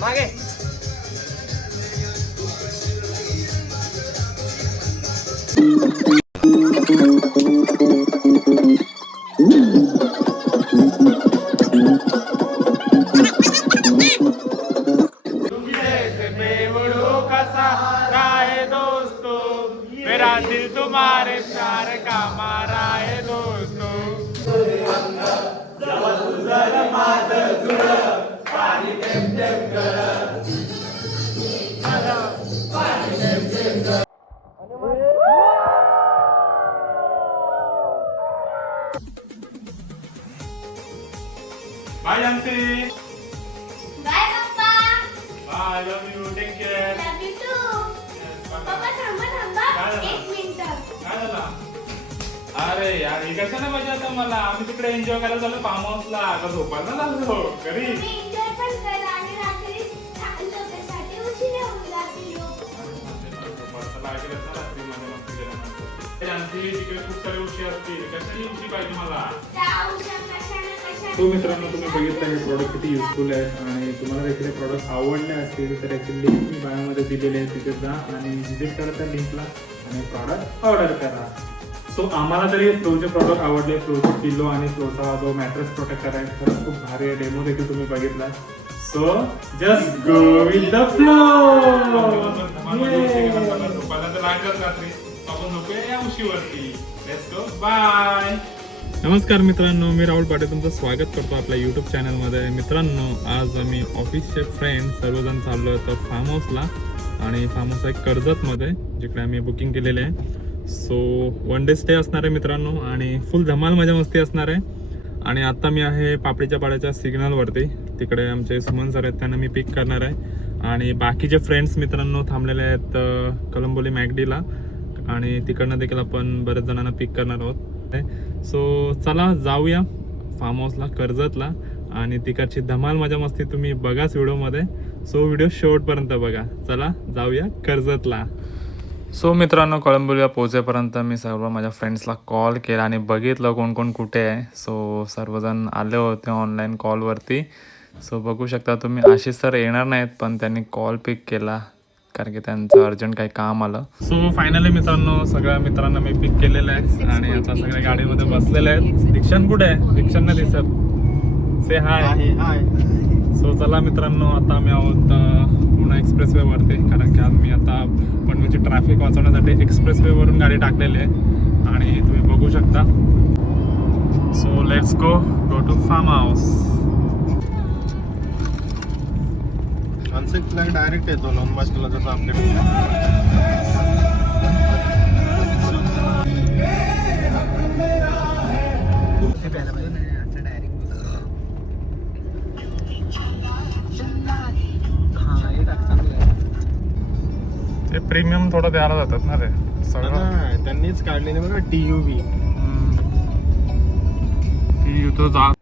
मागे मेरा दिल तुम्हारे प्यार का मारा है दोस्तों. Bye Jansi. बाय पप्पा. Bye, love you, take care. Love you too. Yes, bye. पप्पा थांबा काय झालं? 1 मिनिट. काय झालं? अरे यार हे कशाने मजा येतं मला. आम्ही तिकडे एन्जॉय करायला चाललो फार्म हाऊसला. आता झोपायला लागलो घरी. मी एन्जॉय पण करा आणि रात्री झोपेसाठी उशिरा होऊन जातील लोक. तिकडे खूप सारे उशी असतील. कशाची उशी पाहिजे मला. त्या औषध कशाने तो मित्रांनो तुम्ही बघितलं हे प्रॉडक्ट किती युजफुल आहे आणि तुम्हाला देखील हे प्रॉडक्ट आवडले असतील तर याची लिंक मी बायोमध्ये दिलेली आहे. तिथे जा आणि व्हिजिट करा त्या लिंकला आणि प्रॉडक्ट ऑर्डर करा. सो आम्हाला तरी फ्लोचे प्रॉडक्ट आवडले. फ्लोचे पिलो आणि फ्लोचा जो मॅट्रेस प्रोटेक्ट करायचा खरंच खूप भारी आहे. डेमो देखील तुम्ही बघितला. So just go with the flow. Bye. नमस्कार मित्रांनो, मी राहुल पाटील तुमचं स्वागत करतो आपल्या यूट्यूब चॅनलमध्ये. मित्रांनो आज आम्ही ऑफिसचे फ्रेंड सर्वजण चाललो होतो फार्म हाऊसला आणि फार्म हाऊस आहे कर्जतमध्ये जिकडे आम्ही बुकिंग केलेले आहे. सो 1 डे स्टे असणार आहे मित्रांनो आणि फुल धमाल मजा मस्ती असणार आहे. आणि आता मी आहे पापडीच्या पाड्याच्या सिग्नलवरती. तिकडे आमचे सुमन सर आहेत, त्यांना मी पिक करणार आहे आणि बाकीचे फ्रेंड्स मित्रांनो थांबलेले आहेत कलंबोली मॅगडीला आणि तिकडनं देखील आपण बरेच जणांना पिक करणार आहोत. सो चला जाऊया फार्म हाऊसला कर्जतला आणि तिकडची धमाल मजा मस्ती तुम्ही बघाच व्हिडिओमध्ये. सो व्हिडिओ शेवटपर्यंत बघा. चला जाऊया कर्जतला. सो मित्रांनो कळंबोलीला पोहोचेपर्यंत मी सर्व माझ्या फ्रेंड्सला कॉल केला आणि बघितलं कोण कोण कुठे आहे. सो सर्वजण आले होते ऑनलाईन कॉलवरती. सो बघू शकता तुम्ही. आशिष सर येणार नाहीत पण त्यांनी कॉल पिक केला कारण की त्यांचं अर्जंट काही काम आलं. सो फायनली मित्रांनो सगळ्या मित्रांना मी पिक केलेलं आहे आणि आता सगळ्या गाडीमध्ये बसलेले आहेत. दीक्षण कुठे आहे? दीक्षण नाही दिसत. से हाय. सो चला मित्रांनो आता आम्ही आहोत पुणे एक्सप्रेसवे वरती कारण की आज मी आता पनवेलची ट्रॅफिक वाचवण्यासाठी एक्सप्रेसवे वरून गाडी टाकलेली आहे आणि तुम्ही बघू शकता. So let's go to farm house. Concept direct येतो लॉन मास्कला जसं अपडेट. ते प्रीमियम थोडं द्यायला जातात ना रे सगळं. त्यांनीच काढलेले बघा TUV. तो जा.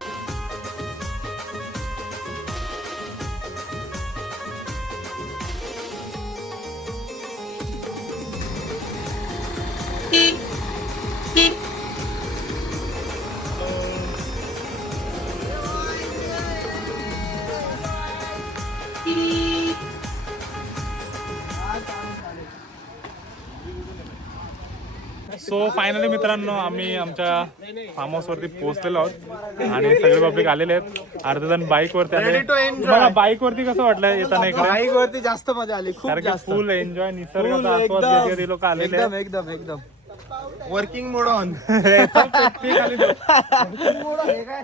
सो फायनली मित्रांनो आम्ही आमच्या फार्म हाऊस वरती पोहोचलेलो आहोत आणि सगळे पब्लिक आलेले आहेत. अर्धे जण बाईक वरती आले. मला बाईक वरती कसं वाटलं येताना इकडे? बाईक वरती जास्त मजा आली. कारण की फुल एन्जॉय निसर्गाचा आस्वाद घेत लोक आलेले आहेत. एकदम वर्किंग मोड ऑन.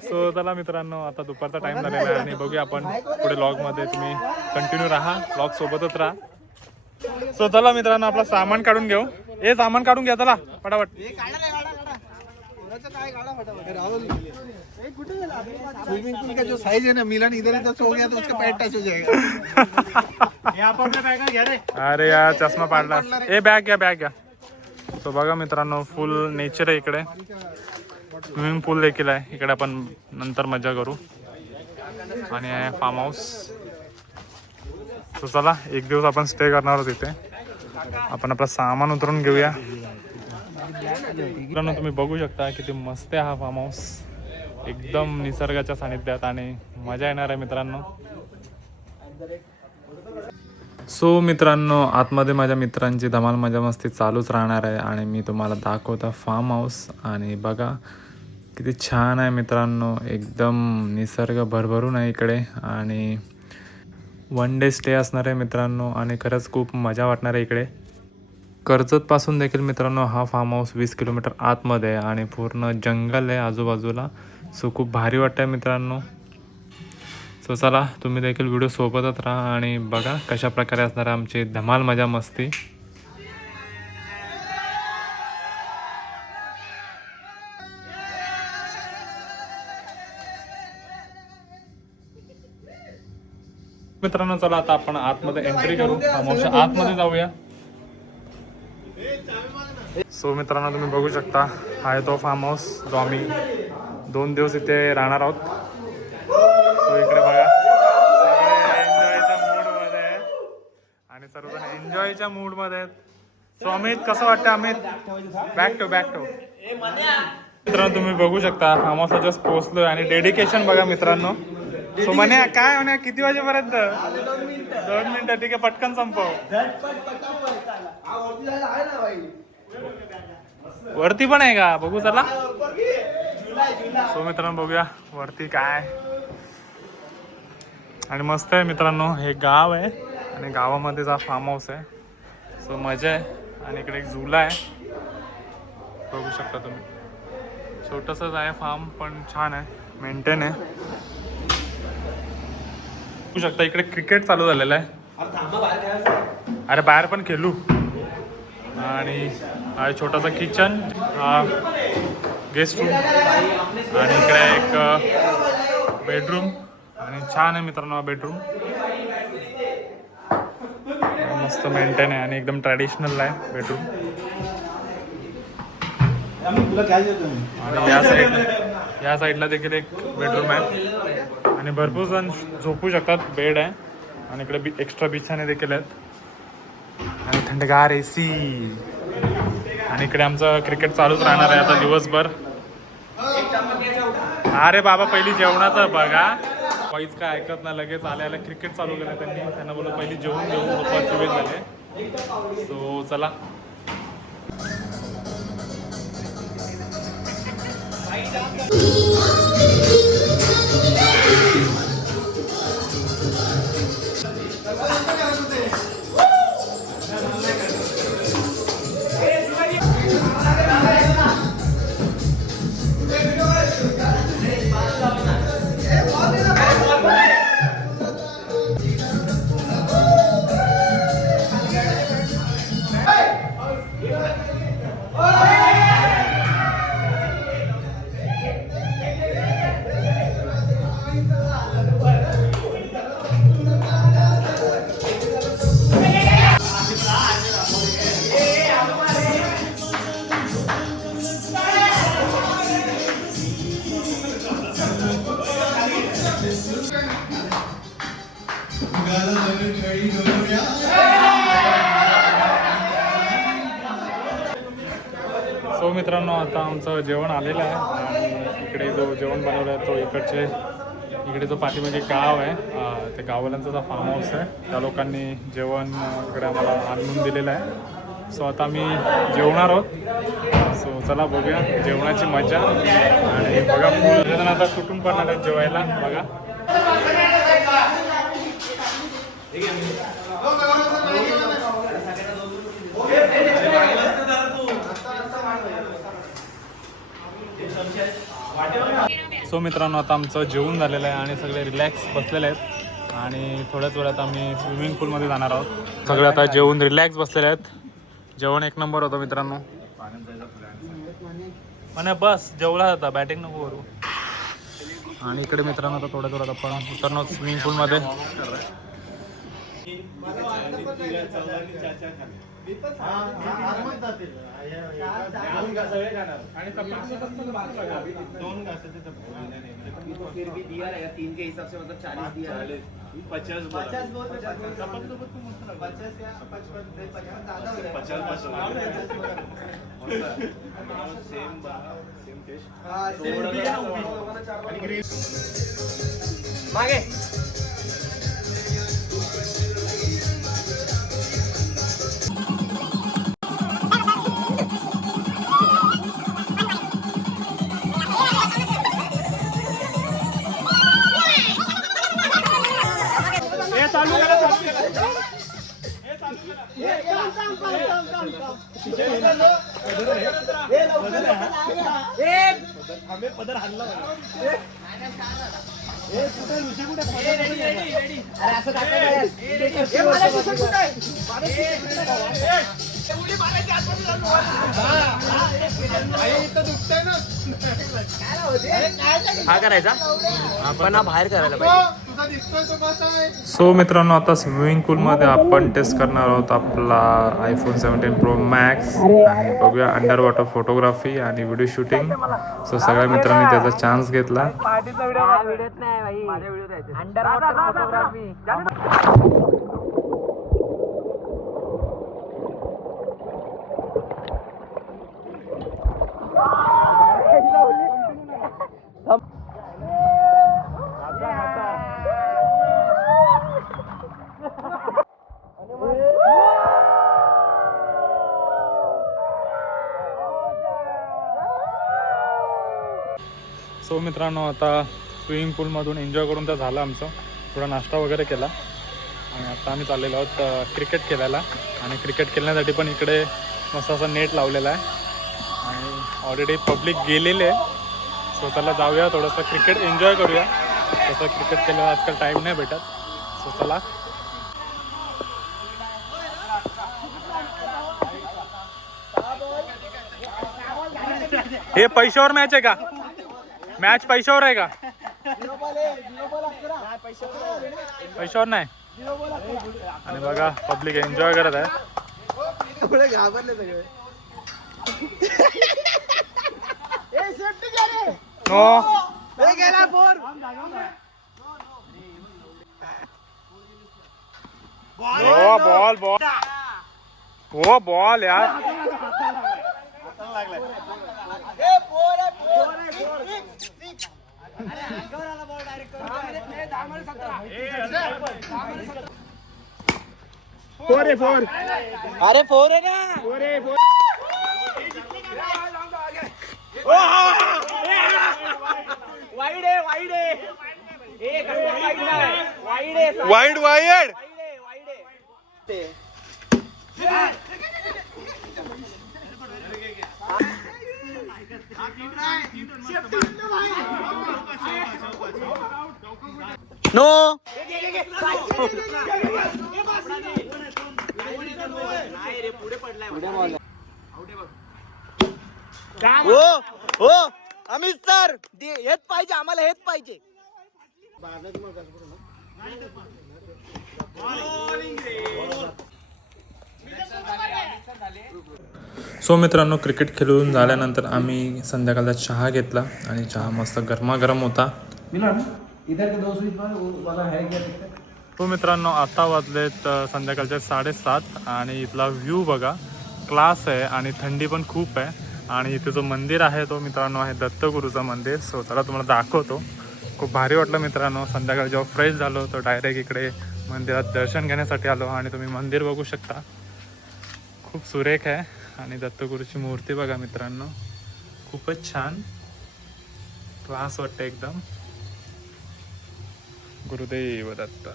सो चला मित्रांनो आता दुपारचा टाइम झालेला आहे आणि बघूया आपण पुढे लॉग मध्ये. तुम्ही कंटिन्यू राहा, लॉग सोबतच राहा. सो चला मित्रांनो आपला सामान काढून घेऊ. हे सामान काढून घ्या चला फटाफट. स्विमिंग पूल का जो साइज है ना मिलन इधर इधर से हो गया तो उसका पैर टच हो जाएगा. यहाँ पर बैग घ्या रे. अरे यार चष्मा पाडला. ए बॅग घ्या. सो बघा मित्रांनो फुल नेचर आहे इकडे. स्विमिंग पूल देखील आहे इकडे. आपण नंतर मजा करू आणि आहे फार्म हाऊस. सो चला एक दिवस आपण स्टे करणार आहोत इथे. आपण आपलं सामान उतरून घेऊया. मित्रांनो तुम्ही बघू शकता किती मस्त आहे हा फार्म हाऊस. एकदम निसर्गाच्या सानिध्यात आणि मजा येणार आहे मित्रांनो. सो मित्रांनो, आतमध्ये माझ्या मित्रांची धमाल मजा मस्ती चालूच राहणार आहे आणि मी तुम्हाला दाखवतो फार्म हाऊस. आणि बघा किती छान आहे मित्रांनो, एकदम निसर्ग भरभरून आहे इकडे आणि 1 डे स्टे असणार आहे मित्रांनो. आणि खरंच खूप मजा वाटणार आहे इकडे. कर्जतपासून देखील मित्रांनो हा फार्म हाऊस 20 किलोमीटर आतमध्ये आहे आणि पूर्ण जंगल आहे आजूबाजूला. सो खूप भारी वाटतं आहे मित्रांनो. सो चला, तुम्ही देखील व्हिडिओ सोबतच राहा आणि बघा कशा प्रकारे असणार आहे आमची धमाल मजा मस्ती. मित्रांनो चला आता आपण आतमध्ये एंट्री करू, फार्म हाऊसच्या आतमध्ये जाऊया. सो मित्रांनो तुम्ही बघू शकता, हा आहे तो फार्म हाऊस जो आम्ही 2 दिवस इथे राहणार आहोत. सो इकडे बघा सगळे एन्जॉयच्या मूडमध्ये आहे आणि सर्वजण एन्जॉयच्या मूडमध्ये आहेत. सो अमित कसं वाटतं अमित? बॅक टू मित्रांनो तुम्ही बघू शकता फार्म हाऊसला जस्ट पोहोचलोय आणि डेडिकेशन बघा मित्रांनो. सो म्हणे काय म्हणे किती वाजेपर्यंत? 2 मिनिटं. ठीक आहे, पटकन संपव. वरती पण आहे का? बघू चला. सो मित्रांनो बघूया वरती काय. आणि मस्त आहे मित्रांनो, हे गाव आहे आणि गावामध्येच हा फार्म हाऊस आहे. सो मजा आहे. आणि इकडे एक झुला आहे, बघू शकता तुम्ही. छोटंसंच आहे फार्म पण छान आहे, मेंटेन आहे. बघू शकता इकडे क्रिकेट चालू झालेलं आहे. अरे बाहेर पण खेळू. आणि हा छोटासा किचन, हा गेस्ट रूम आणि इकडे एक बेडरूम. आणि छान आहे मित्रांनो हा बेडरूम, मस्त मेंटेन आहे आणि एकदम ट्रॅडिशनल आहे बेडरूम. आणि या साईडला देखील एक बेडरूम आहे आणि भरपूर जण झोपू शकतात. बेड आहे आणि इकडे एक्स्ट्रा बिछाने देखील आहेत आणि थंडगार AC. आणि इकडे आमचं क्रिकेट चालूच राहणार आहे आता दिवसभर. अरे बाबा पहिली जेवणाचं बघा, काहीच काय ऐकत नाही, लगेच आल्या क्रिकेट चालू केलं त्यांना बोललं पहिली जेवून घेऊ, दुपारची वेळ झाले. सो चला. सो मित्रांनो आता आमचं जेवण आलेलं आहे आणि इकडे जो जेवण बनवलं आहे तो इकडे जो पाठीमागे गाव आहे, ते गाववाल्यांचा जो फार्म हाऊस आहे, त्या लोकांनी जेवण इकडे आम्हाला आणून दिलेलं आहे. सो आता आम्ही जेवणार आहोत. सो चला बघूया जेवणाची मजा. आणि बघा फुल जण आता सुटून पडणार आहेत जेवायला बघा. सो मित्रांनो आता आमचं जेवण झालेलं आहे आणि सगळे रिलॅक्स बसलेले आहेत आणि थोड्याच वेळात आम्ही स्विमिंग पूलमध्ये जाणार आहोत. सगळे आता जेवून रिलॅक्स बसलेले आहेत. जेवण एक नंबर होतं मित्रांनो. म्हणे बस जेवला होता, बॅटिंग नको करू. आणि इकडे मित्रांनो आता थोड्याच वेळात आपण उतरणार स्विमिंग पूलमध्ये. फिर भी दिया रहेगा 3 के हिसाब से, मतलब 40 दिया है। 50 बोल 50 या 55 ज्यादा हो जाएगा। 50 सेम टेस्ट। हां सेम भी है ना मागे। हा करायचा आपण हा बाहेर करायला पाहिजे. तुझा दिसतोय तो कसा आहे. सो मित्रांनो, आता स्विमिंग पूलमध्ये आपण टेस्ट करणार आहोत आपला iPhone 17 Pro Max आणि बघूया अंडर वॉटर फोटोग्राफी आणि व्हिडिओ शूटिंग. सो सगळ्या मित्रांनी त्याचा चान्स घेतला. व्हिडिओत नाही भाई, माझ्या व्हिडिओत अंडर वॉटर फोटोग्राफी. सो मित्रांनो, आता स्विमिंग पूलमधून एन्जॉय करून तर झालं आमचं. थोडा नाश्ता वगैरे केला आणि आता आम्ही चाललेलो आहोत क्रिकेट खेळायला. आणि क्रिकेट खेळण्यासाठी पण इकडे मस्त असा नेट लावलेला आहे आणि ऑलरेडी पब्लिक गेलेले आहे. सो चला जाऊया, थोडंसं क्रिकेट एन्जॉय करूया. तसं क्रिकेट खेळायला आजकाल टाईम नाही भेटत. सो चला. हे पैशावर मॅच आहे का? मॅच पैशावर आहे का? पैशावर नाही. आणि बघा पब्लिक एन्जॉय करत आहे. घाबरले सगळे. नो गेला फोर. हो बॉल बॉल हो बॉल यार. अरे फोर आहे ना. वाईड आहे, वाईड आहे. Wide wide. नो. हो हो अमित सर, हेच पाहिजे आम्हाला, हेच पाहिजे. सो मित्रांनो, क्रिकेट खेळून झाल्यानंतर आम्ही संध्याकाळचा चहा घेतला आणि चहा मस्त गरमागरम होता. तो मित्रांनो, आता वाजलेत संध्याकाळचे 7:30 आणि इथला व्ह्यू बघा, क्लास आहे आणि थंडी पण खूप आहे. आणि इथे जो मंदिर आहे तो मित्रांनो आहे दत्तगुरूचं मंदिर. सो चला तुम्हाला दाखवतो. खूप भारी वाटलं मित्रांनो. संध्याकाळी जेव्हा फ्रेश झालो तर डायरेक्ट इकडे मंदिरात दर्शन घेण्यासाठी आलो आणि तुम्ही मंदिर बघू शकता, खूप सुरेख आहे. आणि दत्तगुरूची मूर्ती बघा मित्रांनो, खूपच छान, क्लास वाटते एकदम. गुरुदेव दत्त.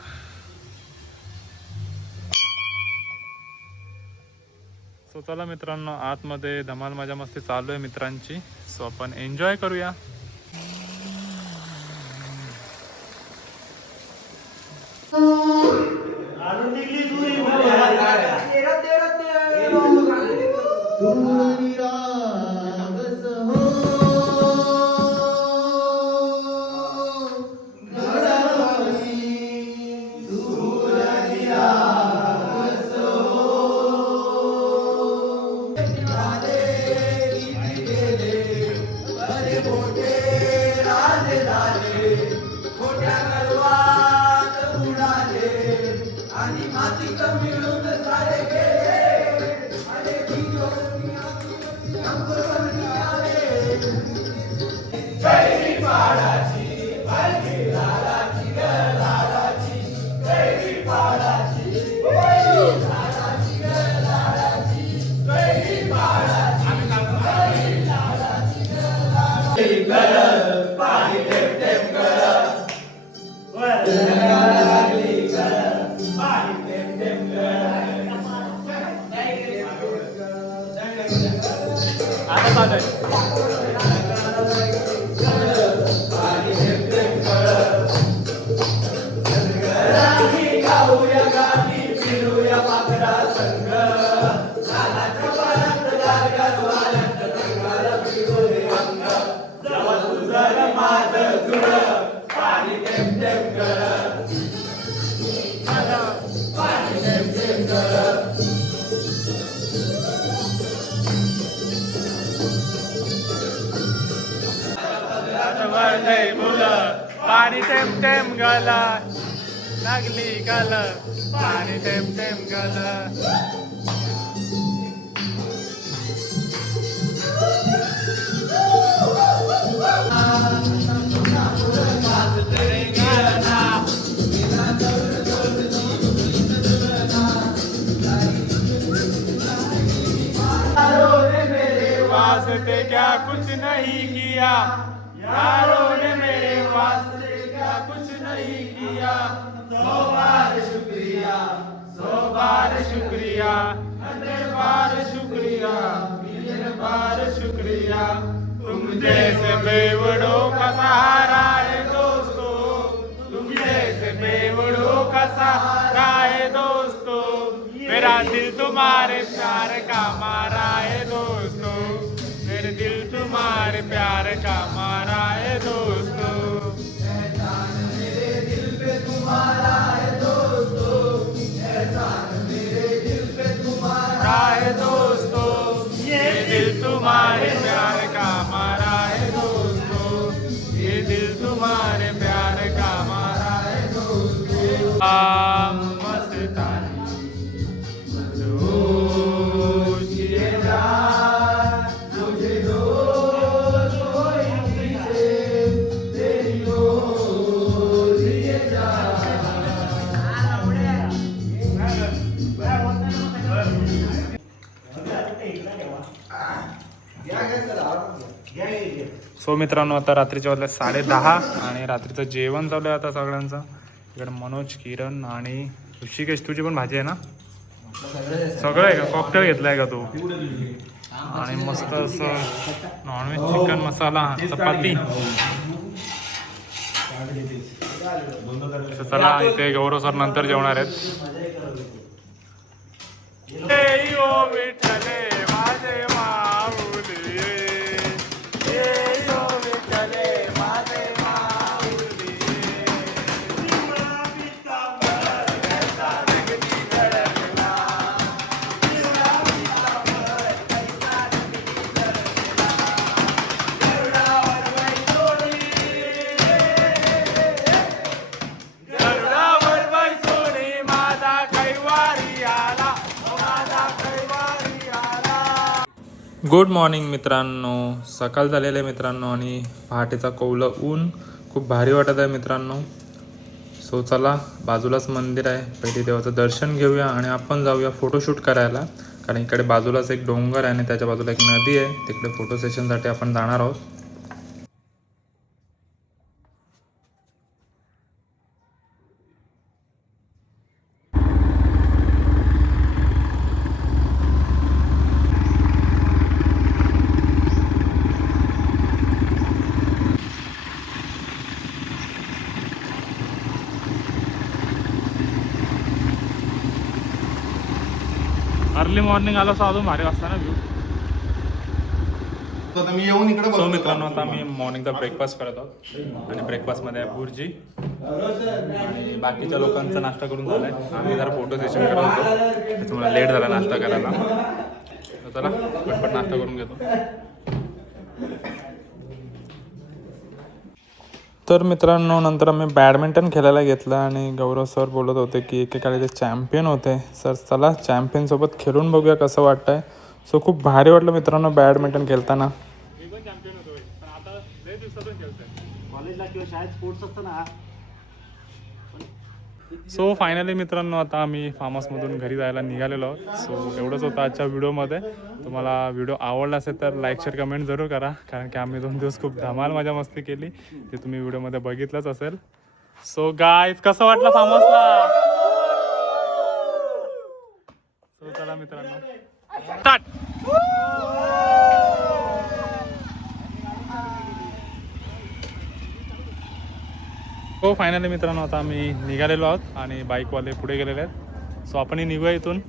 सो चला मित्रांनो, आतमध्ये धमाल मजा मस्ती चालू आहे मित्रांची. सो आपण एन्जॉय करूया. मुलं पाणी थेंब थेंब गला लागली गल पाणी थेंब थेंब गल वास्ते क्या कुछ नहीं किया यारों ने मेरे वास्ते क्या कुछ नहीं किया 100 बार शुक्रिया 100 बार शुक्रिया 100 बार शुक्रिया 1,000,000 बार शुक्रिया तुम जैसे बेवड़ों का सहारा है दोस्तों तुम जैसे बेवड़ों का सहारा है दोस्तों मेरा दिल तुम्हारे प्यार का मारा है दोस्तों मेरे दिल तुम्हारे प्यार का मारा है दोस्तों मेरे दिल पे तुम्हारा है दोस्तों एहसान मेरे दिल पे तुम्हारा है दोस्तों ये दिल तुम्हारे प्यार का मारा है दोस्तों ये दिल तुम्हारे प्यार का मारा है दोस्तों मस्तानी जोश ये रात मुझे दो तेरी ओर ये जा सो मित्रांनो आता रात्रीच्या वाजल्या 10:30 आणि रात्रीचं जेवण चालू आहे आता सगळ्यांचं इकडे मनोज किरण आणि ऋषिकेश तुझी पण भाजी आहे ना सगळं आहे का कॉकटेल घेतलाय का तू आणि मस्त असं नॉनव्हेज चिकन मसाला चपाती चला इथे गौरव सर नंतर जेवणार आहेत विठ्ठले माझे माऊली विठ्ठले माझे माऊली गुड मॉर्निंग मित्रांनो सकाळ झालेलं आहे मित्रांनो आणि पहाटेचा कोवलं ऊन खूप भारी वाटत आहे मित्रांनो सो चला बाजूलाच मंदिर आहे पहिले देवाचं दर्शन घेऊया आणि आपण जाऊया फोटोशूट करायला कारण इकडे बाजूलाच एक डोंगर आहे आणि त्याच्या बाजूला एक नदी आहे तिकडे फोटो सेशनसाठी आपण जाणार आहोत अर्ली मॉर्निंग आलो असं अजून भारी वाजता ना व्ह्यू मी येऊन इकडे सो मित्रांनो आता मी मॉर्निंगचा ब्रेकफास्ट करत आहोत आणि ब्रेकफास्टमध्ये आहे भुर्जी आणि बाकीच्या लोकांचा नाश्ता करून झालाय आम्ही जरा फोटो सेशन करत होतो त्याच्यामुळे लेट झाला नाश्ता करायला तर चला पटपट नाश्ता करून घेतो तर मित्रांनो नंतर आम्ही बॅडमिंटन खेळायला घेतलं आणि गौरव सर बोलत होते की एकेकाळी ते चॅम्पियन होते सर चला चॅम्पियनसोबत खेळून बघूया कसं वाटतंय सो खूप भारी वाटलं मित्रांनो बॅडमिंटन खेळताना कॉलेजला किंवा शाळेत स्पोर्ट्स असतं ना सो फायनली मित्रांनो आता आम्ही फार्म हाऊसमधून घरी जायला निघालेलो आहोत सो एवढंच होतं आजच्या व्हिडिओमध्ये तुम्हाला व्हिडिओ आवडला असेल तर लाईक शेअर कमेंट जरूर करा कारण की आम्ही 2 दिवस खूप धमाल मजा मस्ती केली ते तुम्ही व्हिडिओमध्ये बघितलंच असेल सो गाईज कसं वाटलं फार्म हाऊसला सो चला मित्रांनो स्टार्ट हो फायनली मित्रांनो आता आम्ही निघालेलो आहोत आणि बाईकवाले पुढे गेलेले आहेत सो आपणही निघूया इथून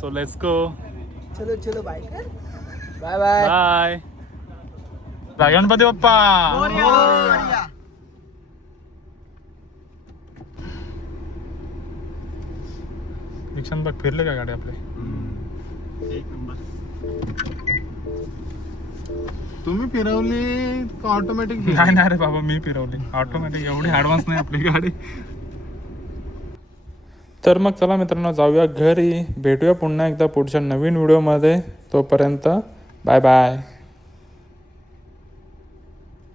सो लेट्स गो चलो चलो bye bye bye Ganpati Bappa दीक्षांत बाग फिरले का गाडी आपले? एक नंबर. तुम्ही फिरवली का ऑटोमॅटिक? नाही नाही रे बाबा, मी फिरवली ऑटोमॅटिक. एवढी ॲडव्हान्स नाही आपली गाडी. तर मग चला मित्रांनो, जाऊया घरी. भेटूया पुन्हा एकदा पुढच्या नवीन व्हिडिओमध्ये. तोपर्यंत बाय बाय.